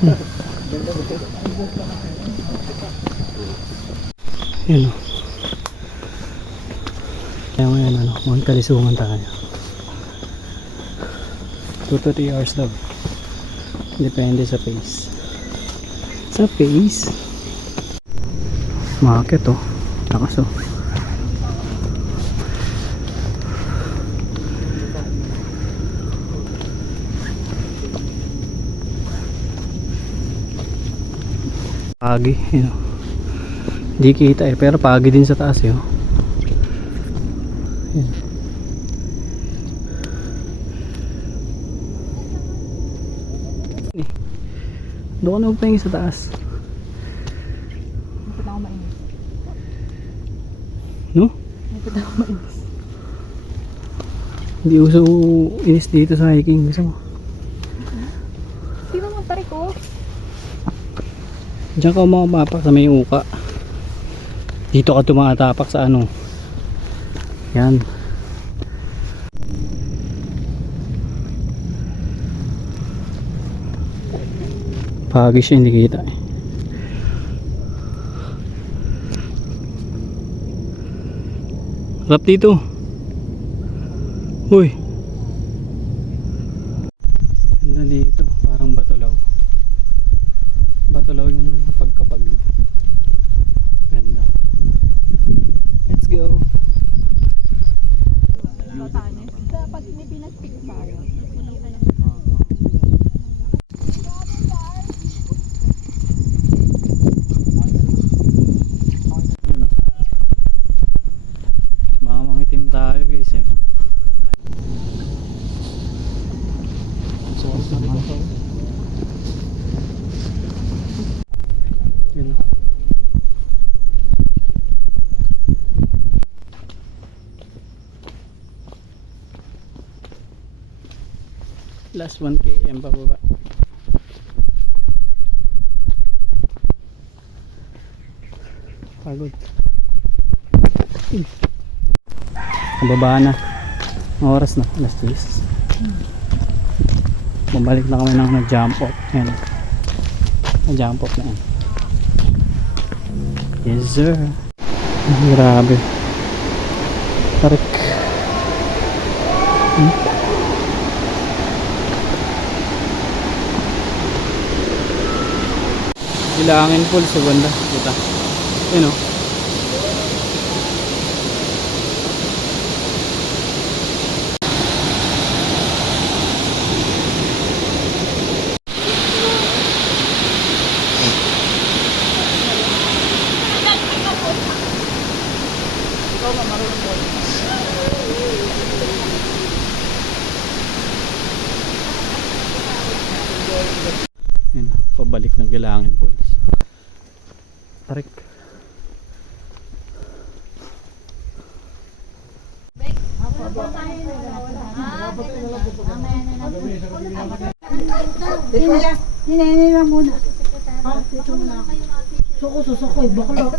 Yun o. Kaya ngayon ano, magkalisuman tayo. 2 to 3 hours daw. Depende sa pace. Sa pace. Market oh. Takas oh. Pagi, yun oh. Di kita eh, pero pagi din sa taas eh oh. Yan. Doon ka na magpahingi sa taas. Napit ako mainis. No? Napit ako mainis. Hindi uso inis dito sa hiking. Gusto mo? Di ba magpare ko? Diyan ka umapapak sa may uka. Dito ka tumatapak sa ano. Yan. Pagi siya, hindi kita eh. Harap dito. Uy. Ganda dito, parang Batulaw. Batulaw yung pagkapag. Ganda. Let's go. Dapat may pinag-pick tayo. Yun o. Baka mangitim tayo guys eh. Yun o. Last 1 km pababa. Pagod. Nababa na. Ang oras na, alas 10. Bumalik na kami ng nag-jump off. Ayan. Nag-jump off na yan. Yes sir. Grabe. Tarik. Ilangin pool sa banda. Kita. Yun o. Yun, pabalik ng Kilangin Falls. Tarik. Hinahinin lang muna. Dito muna ako. Suko, bakla.